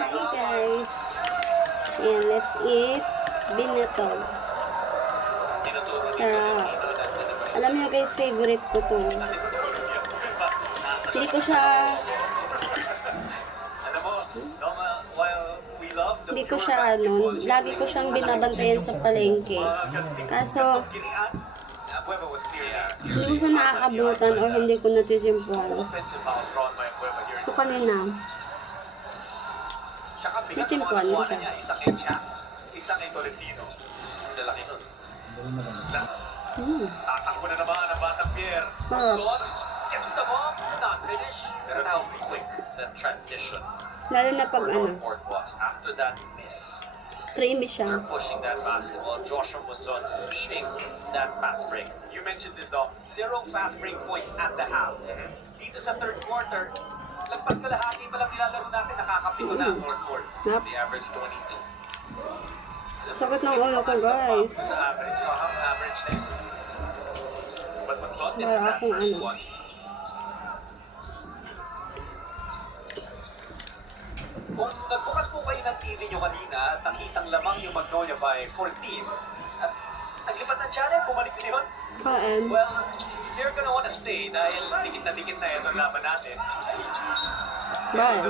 Hi guys. Ayan, let's eat binatog. Sarap. Alam niyo guys, favorite ko to. Hindi ko siya lagi ko siyang binabantayan sa palengke. Kaso, hindi ko siya nakakabutan or hindi ko natisimpuhan. So, kanina, natisimpuhan ko siya. Tatakbo na naman ang Batang Pier. Gets the ball, not finish. Pero now quick the transition. Lalo na pag After that miss. Creamy siya. Pushing that basketball. Joshua Monzon leading that fast break. You mentioned this though. 0 fast break points at the half. Dito sa third quarter, lagpas kalahati pa lang nilalaro natin. Nakakapito na ang North Court. Yep. The average 22. Sakit ng ulo ko guys. Sa average, average na yun. But Monzon is Wala that akong first ano. one. Kung nagbukas po kayo ng TV nyo kanina at nakitang lamang yung Magnolia by 14, at naglipat ng channel, bumalik din yun. Kain. Well, you're gonna wanna stay dahil dikit na ito ang laban natin. Bye.